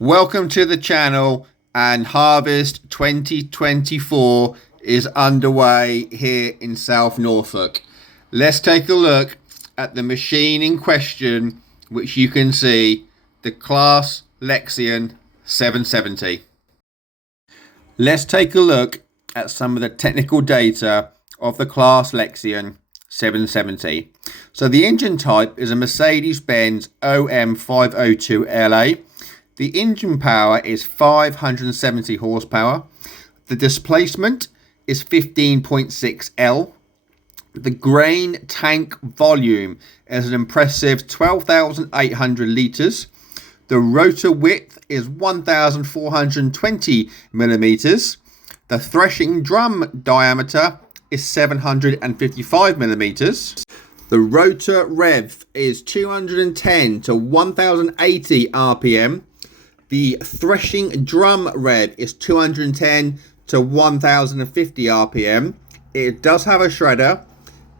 Welcome to the channel, and Harvest 2024 is underway here in South Norfolk. Let's take a look at the machine in question, which you can see, the Claas Lexion 770. Let's take a look at some of the technical data of the Claas Lexion 770. So the engine type is a Mercedes-Benz OM502LA. The engine power is 570 horsepower. The displacement is 15.6 L. The grain tank volume is an impressive 12,800 litres. The rotor width is 1,420 millimetres. The threshing drum diameter is 755 millimetres. The rotor rev is 210 to 1,080 RPM. The threshing drum rev is 210 to 1,050 RPM. It does have a shredder.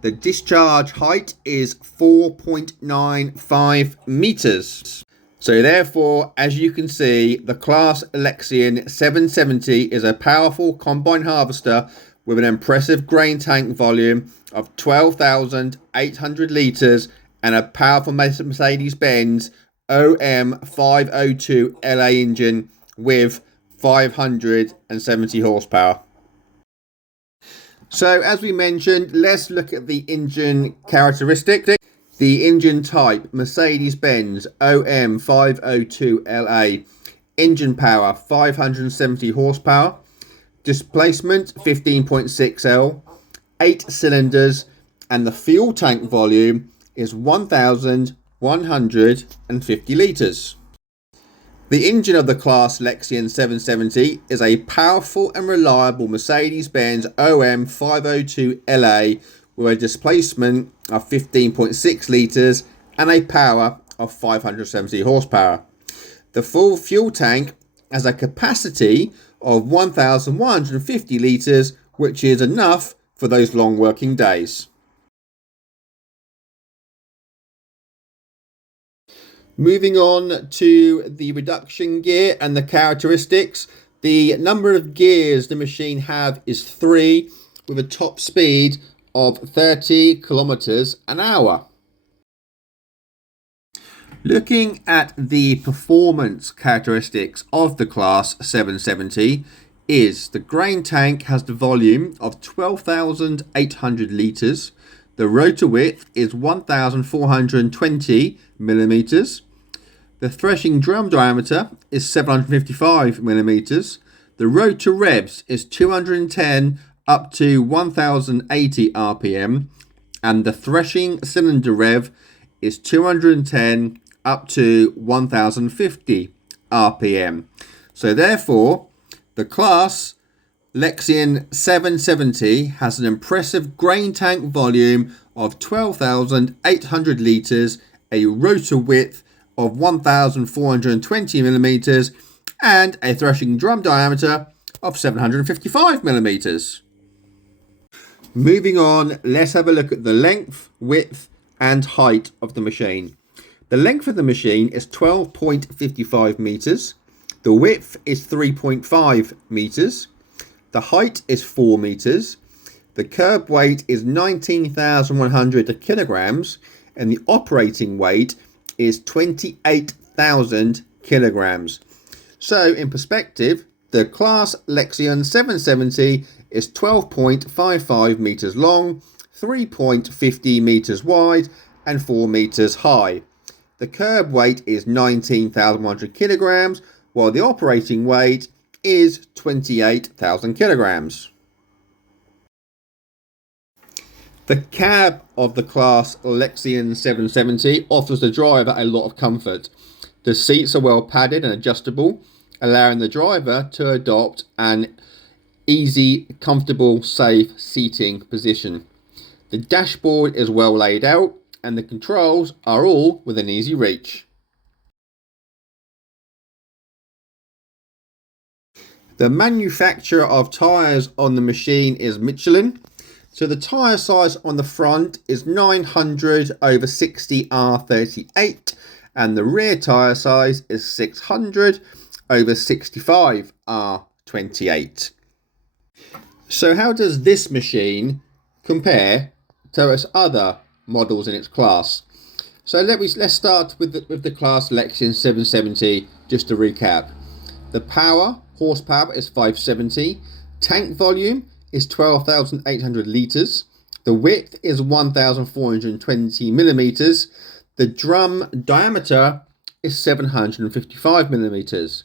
The discharge height is 4.95 meters. So therefore, as you can see, the Claas Lexion 770 is a powerful combine harvester with an impressive grain tank volume of 12,800 litres and a powerful Mercedes-Benz OM502LA engine with 570 horsepower. So as we mentioned, let's look at the engine characteristics. The engine type, Mercedes-Benz OM502LA. Engine power, 570 horsepower. Displacement, 15.6 L. 8 cylinders. And the fuel tank volume is 1,150 litres. The engine of the Claas Lexion 770 is a powerful and reliable Mercedes-Benz OM502LA with a displacement of 15.6 litres and a power of 570 horsepower. The full fuel tank has a capacity of 1,150 litres, which is enough for those long working days. Moving on to the reduction gear and the characteristics. The number of gears the machine have is 3 with a top speed of 30 kilometers an hour. Looking at the performance characteristics of the Claas 770 is the grain tank has the volume of 12,800 litres. The rotor width is 1,420 millimeters. The threshing drum diameter is 755 millimeters. The rotor revs is 210 up to 1,080 RPM, and the threshing cylinder rev is 210 up to 1,050 RPM. So therefore, the Claas Lexion 770 has an impressive grain tank volume of 12,800 litres, a rotor width of 1,420 millimeters, and a threshing drum diameter of 755 millimeters. Moving on, let's have a look at the length, width, and height of the machine. The length of the machine is 12.55 meters. The width is 3.5 meters. The height is 4 meters. The curb weight is 19,100 kilograms, and the operating weight is 28,000 kilograms. So in perspective, the Claas Lexion 770 is 12.55 meters long, 3.50 meters wide, and 4 meters high. The curb weight is 19,100 kilograms, while the operating weight is 28,000 kilograms. The cab of the Claas Lexion 770 offers the driver a lot of comfort. The seats are well padded and adjustable, allowing the driver to adopt an easy, comfortable, safe seating position. The dashboard is well laid out, and the controls are all within easy reach. The manufacturer of tyres on the machine is Michelin. So the tyre size on the front is 900 over 60 R38, and the rear tyre size is 600 over 65 R28. So how does this machine compare to its other models in its class? So let's start with the Claas Lexion 770, just to recap. The horsepower is 570, tank volume is 12,800 litres, the width is 1,420 millimetres, the drum diameter is 755 millimetres.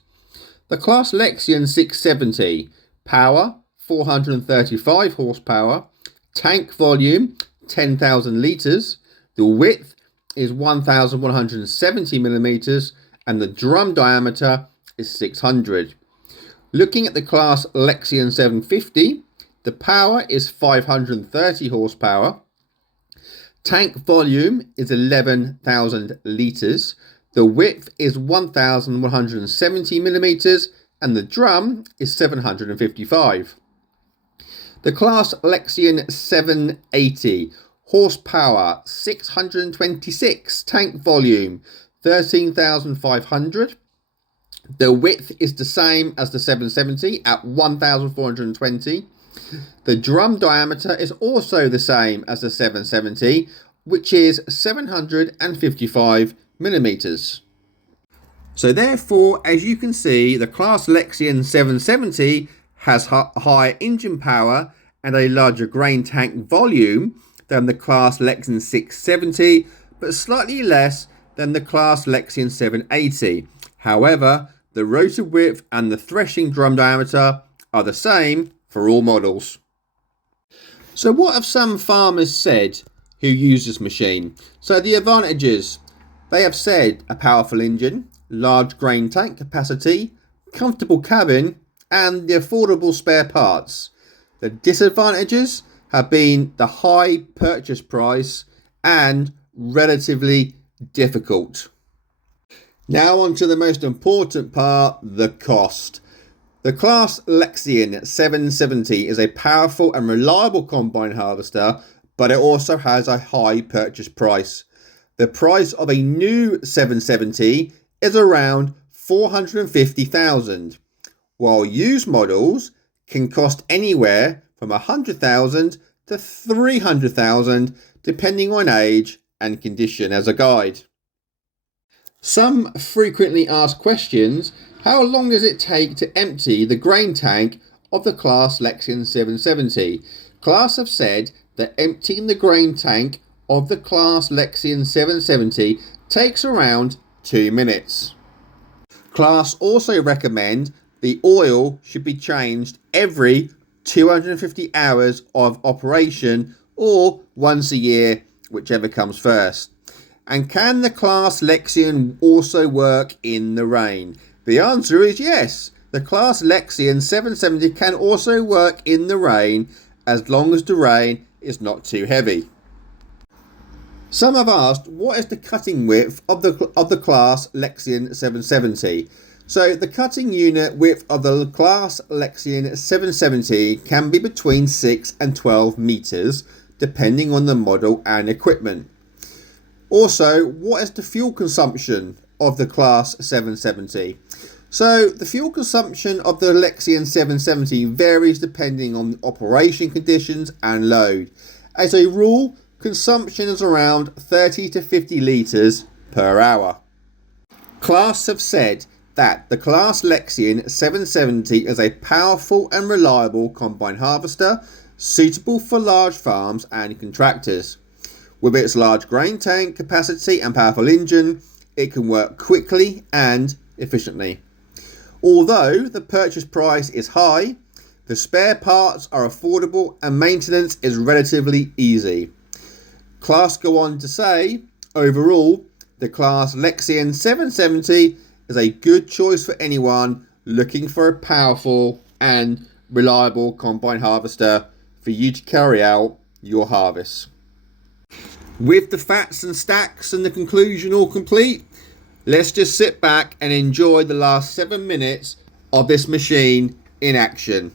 The Claas Lexion 670, power 435 horsepower, tank volume 10,000 litres, the width is 1,170 millimetres, and the drum diameter is 600. Looking at the Claas Lexion 750, the power is 530 horsepower, tank volume is 11,000 litres, the width is 1,170 millimetres, and the drum is 755. The Claas Lexion 780, horsepower 626, tank volume 13,500. The width is the same as the 770 at 1,420. The drum diameter is also the same as the 770, which is 755 millimeters. So therefore, as you can see, the Claas Lexion 770 has higher engine power and a larger grain tank volume than the Claas Lexion 670, but slightly less than the Claas Lexion 780. However, the rotor width and the threshing drum diameter are the same for all models. So what have some farmers said who use this machine? So the advantages: they have said a powerful engine, large grain tank capacity, comfortable cabin, and the affordable spare parts. The disadvantages have been the high purchase price and relatively difficult. Now on to the most important part, the cost. The Claas Lexion 770 is a powerful and reliable combine harvester, but it also has a high purchase price. The price of a new 770 is around $450,000, while used models can cost anywhere from $100,000 to $300,000 depending on age and condition. As a guide, some frequently asked questions: how long does it take to empty the grain tank of the Claas Lexion 770? Claas have said that emptying the grain tank of the Claas Lexion 770 takes around 2 minutes. Claas also recommend the oil should be changed every 250 hours of operation, or once a year, whichever comes first. And can the Claas Lexion also work in the rain? The answer is yes. The Claas Lexion 770 can also work in the rain, as long as the rain is not too heavy. Some have asked, what is the cutting width of the Claas Lexion 770? So the cutting unit width of the Claas Lexion 770 can be between 6 and 12 meters, depending on the model and equipment. Also, what is the fuel consumption of the Claas 770? So the fuel consumption of the Lexion 770 varies depending on operation conditions and load. As a rule, consumption is around 30 to 50 litres per hour. Claas have said that the Claas Lexion 770 is a powerful and reliable combine harvester, suitable for large farms and contractors. With its large grain tank capacity and powerful engine, it can work quickly and efficiently. Although the purchase price is high, the spare parts are affordable and maintenance is relatively easy. Claas go on to say, overall, the Claas Lexion 770 is a good choice for anyone looking for a powerful and reliable combine harvester for you to carry out your harvest. With the facts and stacks and the conclusion all complete, let's just sit back and enjoy the last 7 minutes of this machine in action.